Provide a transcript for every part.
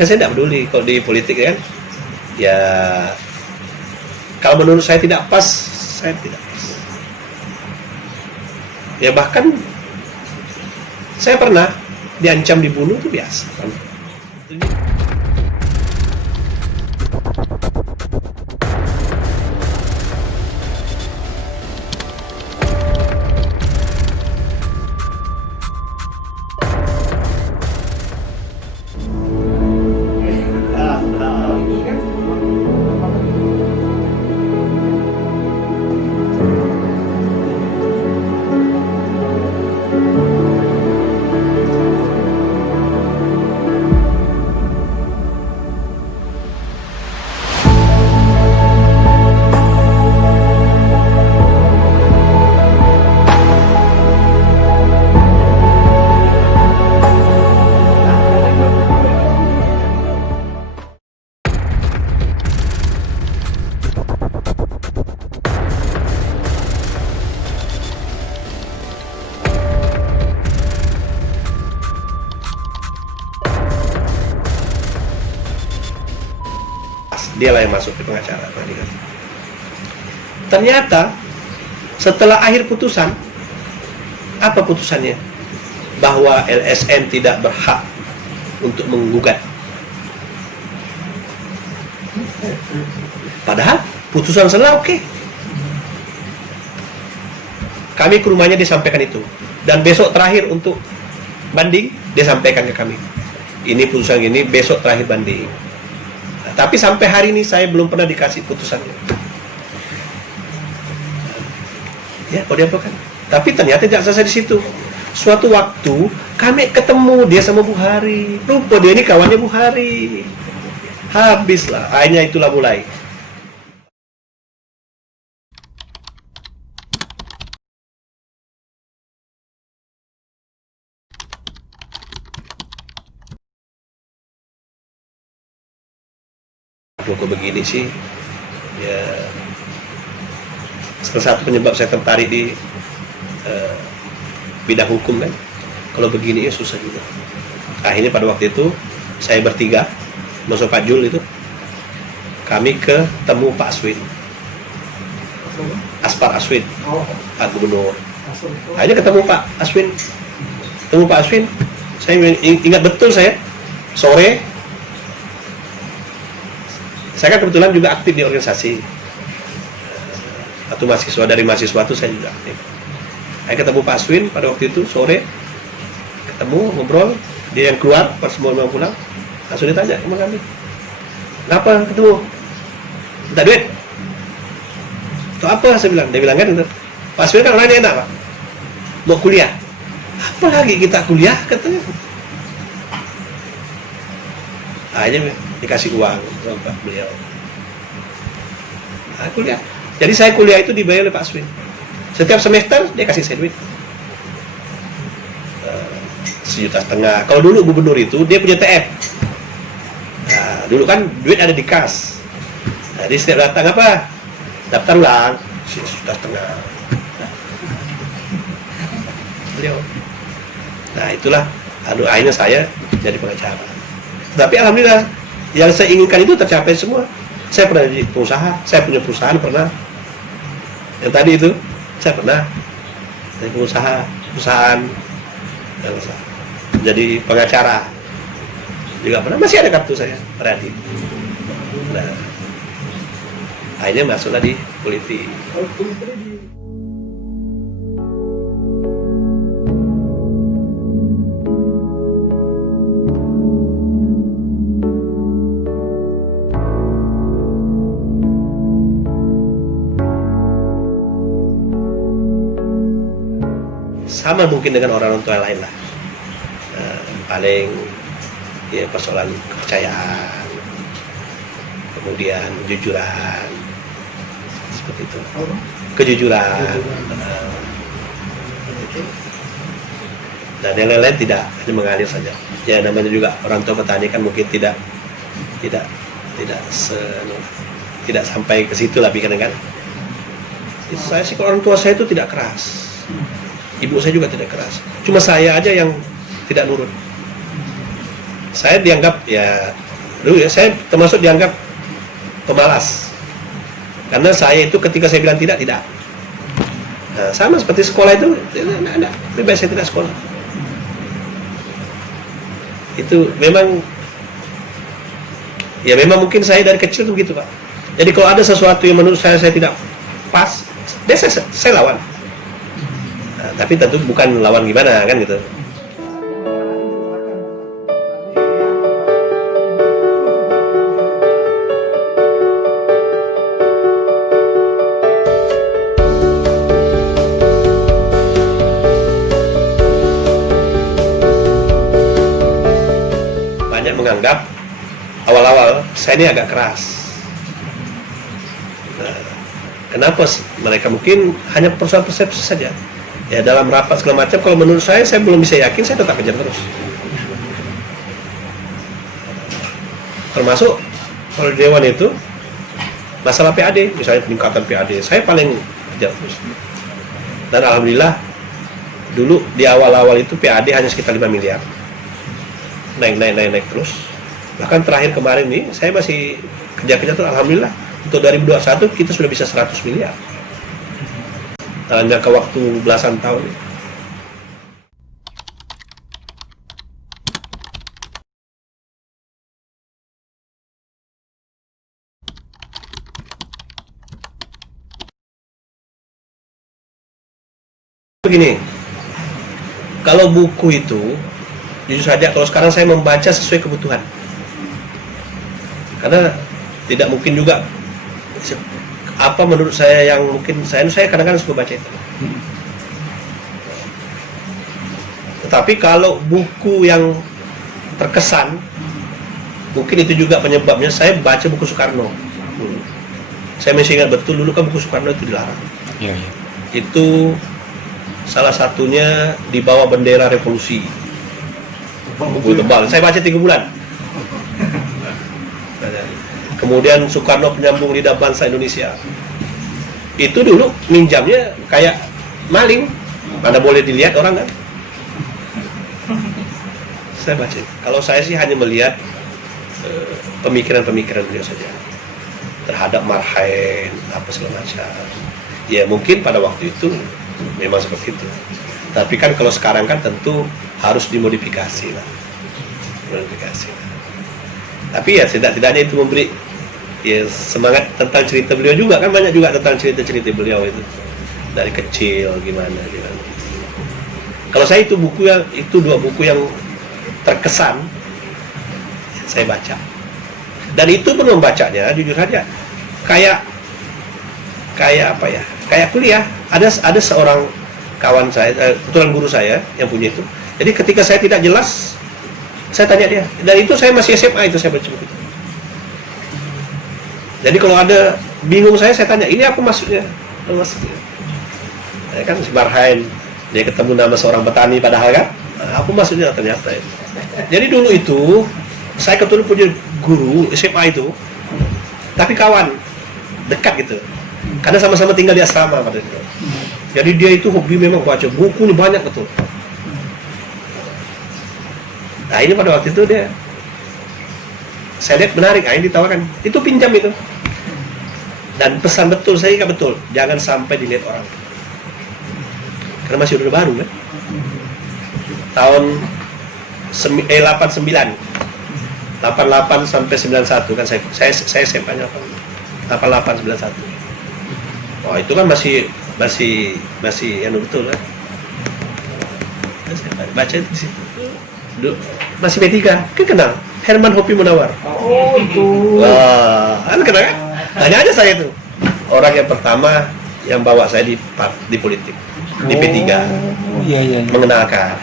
Kan saya tidak peduli kalau di politik kan. Ya kalau menurut saya tidak pas, saya tidak pas. Ya bahkan saya pernah diancam dibunuh itu biasa. Dialah yang masuk ke pengacara. Ternyata setelah akhir putusan, apa putusannya? Bahwa LSM tidak berhak untuk menggugat. Padahal putusan sana oke. Kami ke rumahnya disampaikan itu, dan besok terakhir untuk banding dia sampaikan ke kami. Ini putusan ini, besok terakhir banding. Tapi sampai hari ini saya belum pernah dikasih putusannya. Ya, kok diapakan? Tapi ternyata tidak selesai di situ. Suatu waktu kami ketemu dia sama Bu Hari. Lupa dia ini kawannya Bu Hari. Habislah. Akhirnya itulah mulai. Kok begini sih, ya salah satu penyebab saya tertarik di bidang hukum kan. Kalau begini ya susah juga. Akhirnya pada waktu itu saya bertiga, masuk Pak Jul itu, kami ketemu Pak Aswin, Aspar Aswin, Pak Gubernur. Akhirnya ketemu Pak Aswin, saya ingat betul saya sore. Saya kan kebetulan juga aktif di organisasi atau mahasiswa, dari mahasiswa itu saya juga aktif. Saya ketemu Pak Aswin pada waktu itu sore, ketemu ngobrol, dia yang keluar pas semua mau pulang, langsung ditanya sama kami, kenapa ketemu? Minta duit? Itu apa? Saya bilang, dia bilang kan, Pak Aswin kan orangnya enak Pak, mau kuliah, apa lagi kita kuliah katanya. Akhirnya dikasih uang sama beliau. Nah, kuliah. Jadi saya kuliah itu dibayar oleh Pak Aswin. Setiap semester dia kasih saya duit 1,5 juta. Kalau dulu gubernur itu dia punya TF. Nah, dulu kan duit ada di kas. Jadi setiap datang apa? Daftar ulang 1,5 juta. Beliau. Nah itulah akhirnya saya jadi pengacara. Tapi alhamdulillah yang saya inginkan itu tercapai semua. Saya pernah jadi pengusaha, saya punya perusahaan pernah. Yang tadi itu saya pernah jadi perusahaan, jadi pengacara juga pernah. Masih ada kartu saya, Radit. Nah, akhirnya masuklah di politik. Sama mungkin dengan orang tua lain lah. Paling ya persoalan kepercayaan, kemudian kejujuran, seperti itu. Kejujuran. Dan yang lain-lain tidak, hanya mengalir saja. Ya namanya juga orang tua petani kan mungkin tidak sampai ke situ lah pikiran kan. Saya sih kalau orang tua saya itu tidak keras. Ibu saya juga tidak keras. Cuma saya aja yang tidak nurut. Saya dianggap ya Dulu ya, saya termasuk dianggap pemalas. Karena saya itu ketika saya bilang tidak, tidak. Nah, sama seperti sekolah itu, tidak. Lebih baik saya tidak sekolah. Itu memang, ya memang mungkin saya dari kecil tuh begitu Pak. Jadi kalau ada sesuatu yang menurut saya tidak pas, saya lawan. Nah, tapi tentu bukan lawan gimana kan gitu. Banyak menganggap awal-awal saya ini agak keras. Nah, kenapa mereka mungkin hanya persoalan persepsi saja. Ya dalam rapat segala macam, kalau menurut saya belum bisa yakin, saya tetap kejar terus. Termasuk kalau di Dewan itu masalah PAD, misalnya peningkatan PAD, saya paling kejar terus. Dan alhamdulillah dulu di awal-awal itu PAD hanya sekitar 5 miliar. Naik terus. Bahkan terakhir kemarin nih saya masih kejar-kejar terus, alhamdulillah untuk 2021 kita sudah bisa 100 miliar dalam jangka waktu belasan tahun. Begini, kalau buku itu jujur saja, kalau sekarang saya membaca sesuai kebutuhan. Karena tidak mungkin juga apa menurut saya yang mungkin saya kadang-kadang suka baca itu. Tetapi kalau buku yang terkesan, mungkin itu juga penyebabnya saya baca buku Soekarno. Saya masih ingat betul dulu kan buku Soekarno itu dilarang. Ya. Itu salah satunya di bawah bendera revolusi. Buku tebal. Saya baca 3 bulan. Kemudian Soekarno penyambung lidah bangsa Indonesia. Itu dulu minjamnya kayak maling, mana boleh dilihat orang kan. Saya baca. Kalau saya sih hanya melihat pemikiran-pemikiran beliau saja terhadap marhaen apa segala macam. Ya mungkin pada waktu itu memang seperti itu. Tapi kan kalau sekarang kan tentu harus dimodifikasi lah. Tapi ya tidak-tidaknya itu memberi ya semangat tentang cerita beliau juga kan, banyak juga tentang cerita-cerita beliau itu dari kecil gimana. Kalau saya itu dua buku yang terkesan saya baca, dan itu pun membacanya jujur saja kayak apa ya, kayak kuliah. Ada seorang kawan saya, kebetulan guru saya yang punya itu. Jadi ketika saya tidak jelas, saya tanya dia. Dan itu saya masih SMA itu saya baca buku itu. Jadi kalau ada bingung saya tanya, ini apa maksudnya? Apa maksudnya? Ya kan si Marhaen, dia ketemu nama seorang petani padahal kan? Apa maksudnya ternyata ya. Jadi dulu itu saya kebetulan punya guru SMA itu, tapi kawan dekat gitu. Karena sama-sama tinggal di asrama pada itu. Jadi dia itu hobi memang baca bukunya banyak betul. Nah ini pada waktu itu dia, saya lihat menarik, ini ditawarkan, itu pinjam itu. Dan pesan betul, saya ingat betul, jangan sampai dilihat orang. Karena masih udah baru kan. Tahun 89, 88 sampai 91 kan saya SMA-nya 88 91. Oh itu kan masih yang betul kan. Saya baca itu di situ. Masih B3, kan kenal Herman Hopi Munawar. Oh itu. Wah, kan kenal kan? Tanya aja saya itu. Orang yang pertama yang bawa saya di politik, di P3. Oh iya. Mengenalkan.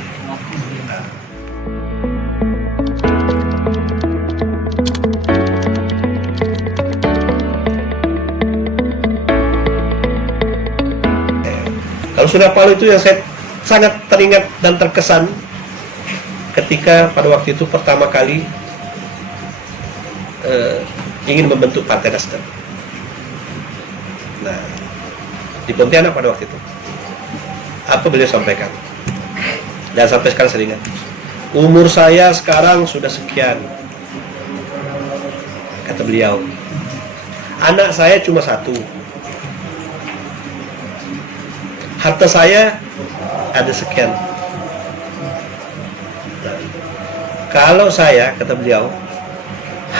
Kalau Surya Paloh itu yang saya sangat teringat dan terkesan ketika pada waktu itu pertama kali ingin membentuk Partai Nasdem. Nah, di Pontianak pada waktu itu, apa beliau sampaikan? Dan sampai sekarang saya ingat. Umur saya sekarang sudah sekian. Kata beliau, anak saya cuma satu, harta saya ada sekian. Nah, kalau saya, kata beliau,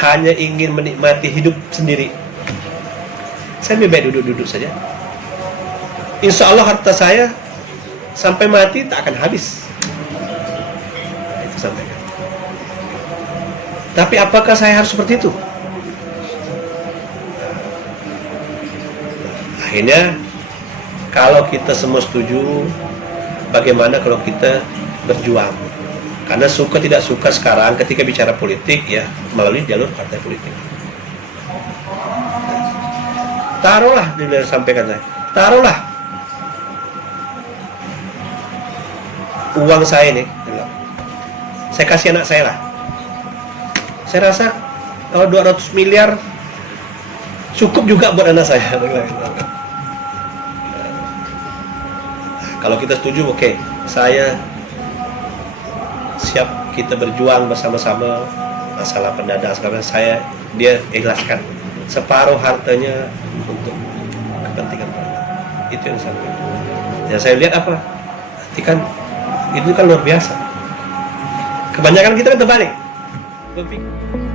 hanya ingin menikmati hidup sendiri, saya lebih baik duduk-duduk saja. Insya Allah harta saya sampai mati tak akan habis. Itu sampaikan. Tapi apakah saya harus seperti itu? Akhirnya, kalau kita semua setuju, bagaimana kalau kita berjuang? Karena suka tidak suka sekarang ketika bicara politik ya melalui jalur partai politik. Taruhlah, dia sampaikan saya, taruhlah uang saya ini, saya kasih anak saya lah. Saya rasa kalau 200 miliar cukup juga buat anak saya. Kalau kita setuju, oke, saya siap, kita berjuang bersama-sama masalah pendanaan segala macam. Dia ikhlaskan separuh hartanya untuk kepentingan partai. Itu yang saya lihat. Ya saya lihat apa? Nanti kan itu kan luar biasa. Kebanyakan kita kan terbalik. Berpikir